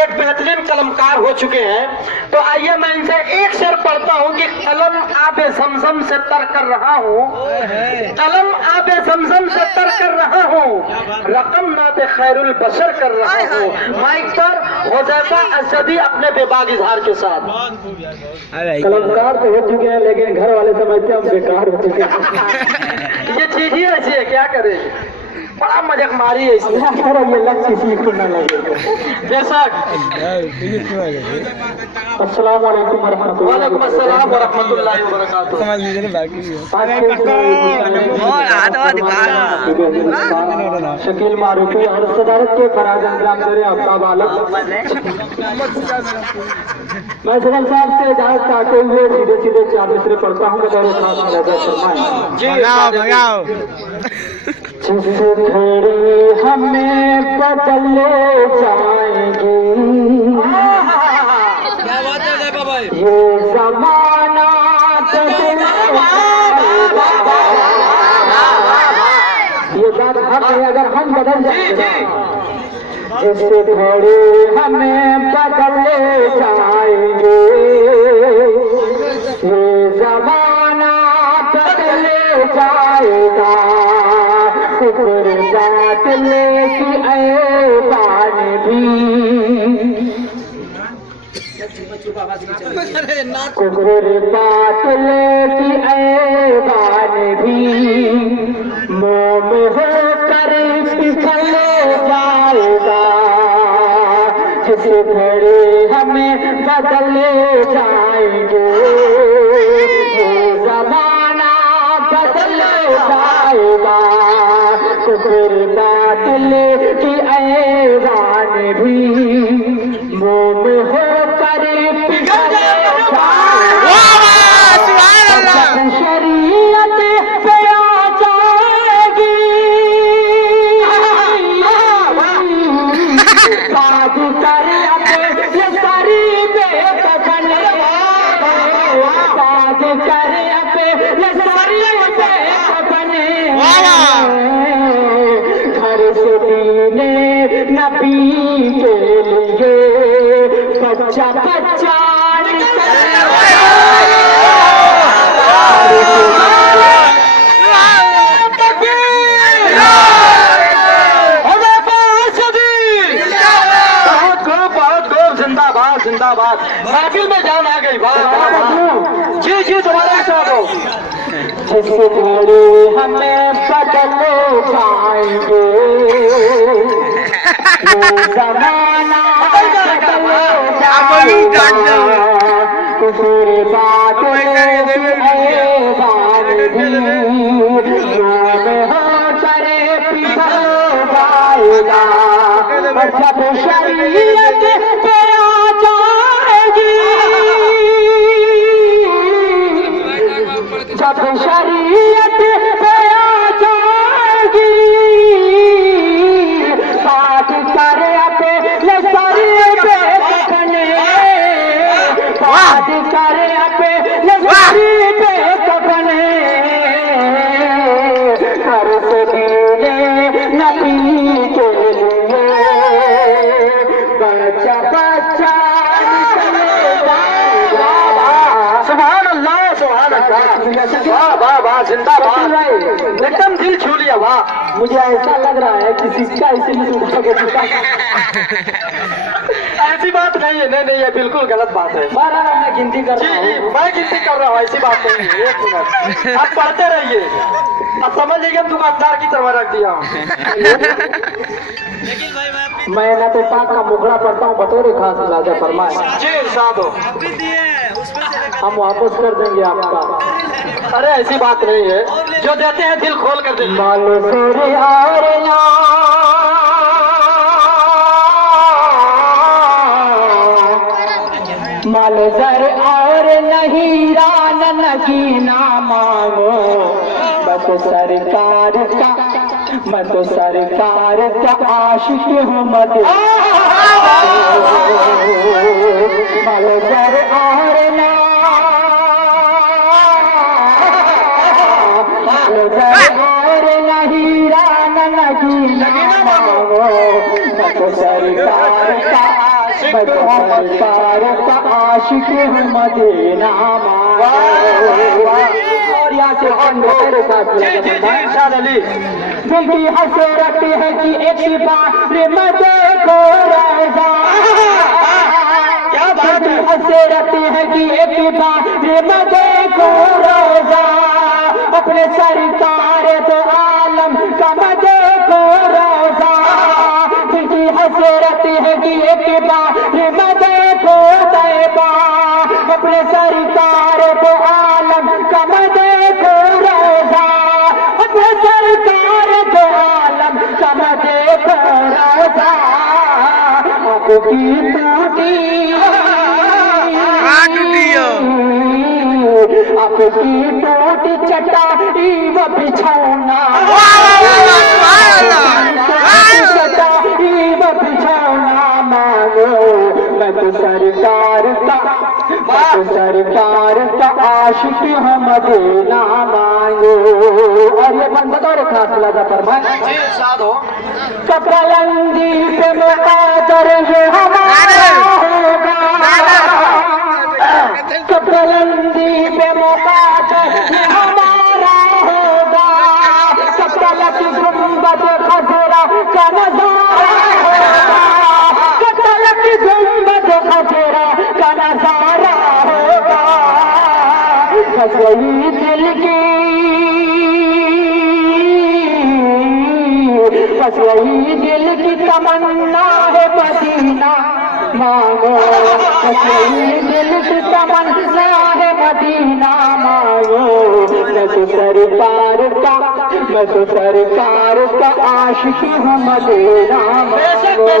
एक बेहतरीन कलमकार हो चुके हैं। तो आइए मैं इनसे एक शेर पढ़ता हूँ कि कलम आबे समसम से तर कर रहा हूँ, कलम आबे समसम से तर कर रहा हूँ, रकम नाते खैरुल बशर कर रहा हूँ। माइक पर हुज़ैफा असदी अपने बेबाक इजहार के साथ। कलमकार तो हो चुके हैं लेकिन घर वाले समझते हैं हम बेकार हो चुके हैं। ये चीज ही ऐसी है, क्या करें, बड़ा मजाक मारी है इसमें। ये लग किसी को ना लगे। बेशक। अस्सलाम वालेकुम वरहमतुल्लाहि वालेकुम अस्सलाम वरहमतुल्लाहि वबरकातुहू। शकील मारूफी और सदारत के फराज अंजाम दे रहे आफ्ताब आलम। मैं जगल साहब से इजाजत चाहते हुए सीधे सीधे 4 मिसरे पढ़ता हूँ। बतौर खास मुलाज़ा फरमाएं। जिस घड़ी हमें बदले जाएंगे ये जमाना ये बात हक है अगर हम बदल जाएंगे। जिस घड़ी हमें बदले जाएंगे ये जमाना बदले जाएगा। कुफर बातिले की ऐबान भी, कुफर बातिले की ऐबान भी मोम होकर पिघल जाएगा। जिस घड़ी हमें बदले जाएंगे ये जमाना बदल जाएगा। कुफर बातिले की ऐवान भी मोम होकर पिघल जाएगा। शरीयत पे आ जाएगी साज कर अपने सारी बेकफन, साज कर अपने सारी बेकफन, घर से दीने नबी के लिए बच्चा बच्चा जिंदाबाद। महफिल में जान आ गई। वाह जी जी, तुम्हारा साथ हो। जिस घड़ी हमें बदले जाएंगे ये जमाना बदले जाएगा। कुफर बातिले की ऐवान भी मोम होकर पिघल जाएगा। और जब शरीयत पे आ जाएगी, जब शरीयत पे आ जाएगी साथ कर अपने सारे बेकफने, साथ कर अपने सारे बेकफने, घर से दीने नबी के लिए बच्चा बच्चा निकले जाएगा। सुभान अल्लाह, सुभान अल्लाह, वाह वाह वाह, जिंदाबाद, एकदम दिल छू लिया। वाह, मुझे ऐसा लग रहा है कि सिक्का इसीलिए उठा के दिखा। ऐसी बात नहीं है, नहीं नहीं, ये बिल्कुल गलत बात है। बारह मैं गिनती कर रहा जी हूँ। मैं गिनती कर रहा हूँ, ऐसी बात नहीं है। एक मिनट, आप पढ़ते रहिए। अब समझ लीजिए दुकानदार की तरह रख दिया हूँ। मैं ना तो पाक का मुखड़ा पढ़ता हूँ बतौर खास मुलाज़ा फरमाए। जी इरशाद हो। हम वापस कर देंगे आपका। अरे ऐसी बात नहीं है, जो देते हैं दिल खोल कर देते हैं। माल से और माल जर और नहीं रान नगीना मांगो, बस सरकार का, मैं तो सरकार का आशिक हूँ मत। माल जर और ना और नहीं रान नगीना मांगो, मैं तो सरकार का मैं तो सरकार का आशिक हूँ मदीना मांगो। और यहाँ से मेरे साथ शाद अली दिल की हसरत है कि एक बार मैं देखो रोजा, क्या बात है, हसरत है कि एक बार मैं देखो रोजा, अपने सरकार तो आलम का मैं देखो रोजा, दिल की हसरत है कि एक बार मैं देखो तैबा, अपने सरकार तो आलम का मैं देखो रोजा, अपने सरकार तो आलम का मैं देखो रोजा, आपकी टूटी आपकी टूटी चटाई व बिछौना, चटाई व बिछौना मांगो, मैं तो सरकार का आशिक हूँ मदीना मांगो। और ये मन बतौर खास लगा फरमाए कपलंदी पे मुक़द्दर ये हमारा होगा, कपलंदी पे मुक़द्दर ये हमारा होगा, कपलक गुंबद खजरा का नजारा होगा, कपलक गुंबद खजरा का नजारा होगा, बस यही दिल की बस यही दिल की तमन्ना है मदीना मांगो, बस यही दिल की तमन्ना है मदीना मांगो, मैं तो सरकार का आशिक हूँ मदीना मांगो,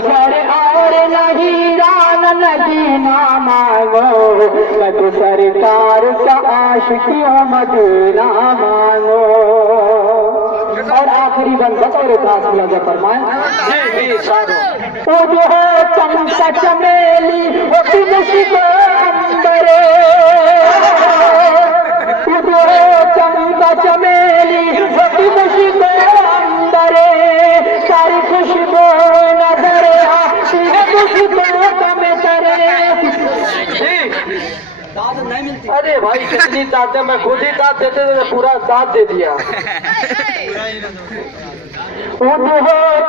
घर और नहीं रान नगीना मांगो, मैं तो सरकार का आशिक हूँ मदीना मांगो। और आखिरी बंदा और खास लगा फरमाए वो जो है चमका चमेली वो तुलसी को अंबरे, वो जो है चमका चमेली वो तुलसी को अंबरे, सारी खुशबू नजर आती है खुशबू कम करे। अरे भाई कितनी दाद है, मैं खुद ही दाद देते थे, पूरा दाद दे दिया। उठो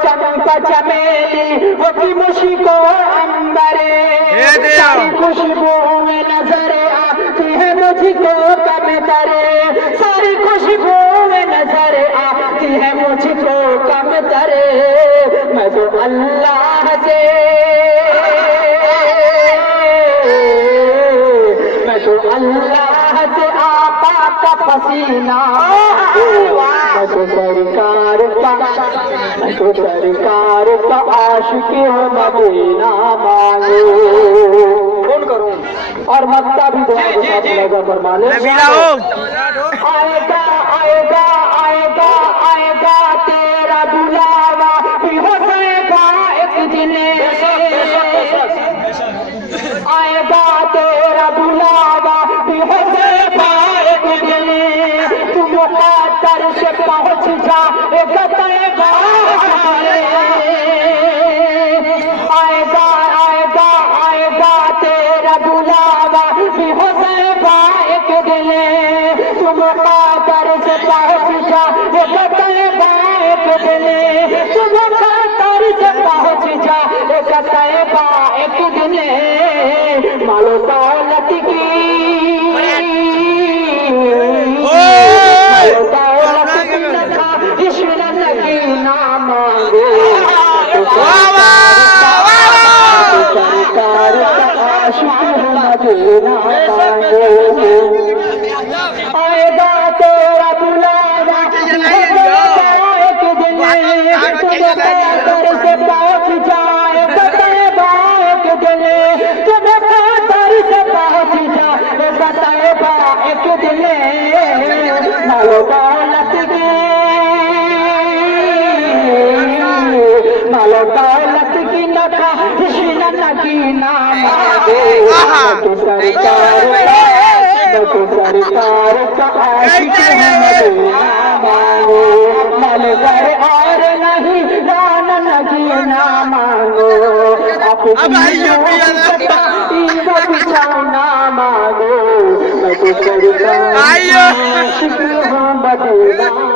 चमका चमेली वो की मुझको अंबरे, सारी खुशबू में नजर आती है मुझको कम तरे, सारी खुशबू में नजर आती है मुझको कम तरे, मैं तो अल्लाह से अल्लाह से आपा का पसीना, मैं तो सरकार का आशिक हूँ मदीना मांगो। कौन करूँ और मक्का भी लगा फरमाने आएगा आएगा आएगा आएगा तेरा बुलावा भी हो जाएगा एक दिन, आएगा तेरा बुलावा भी हो जाएगा एक दिन, तुम मुक़द्दर से पहुँच जा एक तैबा, आएगा आएगा आएगा तेरा बुलावा भी हो जाएगा एक दिन, तुम मुक़द्दर से पहुँच जा एक तैबा एक दिन, तुम मुक़द्दर से पहुँच जा एक तैबा एक दिन, मालो दौलत की ना मांगो, सरकार का आशिक हूँ मदीना मांगो, आएगा तेरा बुलावा एक दिन, तुम मुक़द्दर से पहुँच जाए तैबा एक दिन, तुम मुक़द्दर से पहुँच जाए तैबा एक दिन, मालो दौलत की मालो दौलत की नखा की ना मांगो, तो सरकार का आशिक हूँ मदीना मांगो, मल घर और नहीं रान नगी ना मांगो, अब आइए ना मांगो मैं तो करता आशिक हूँ मदीना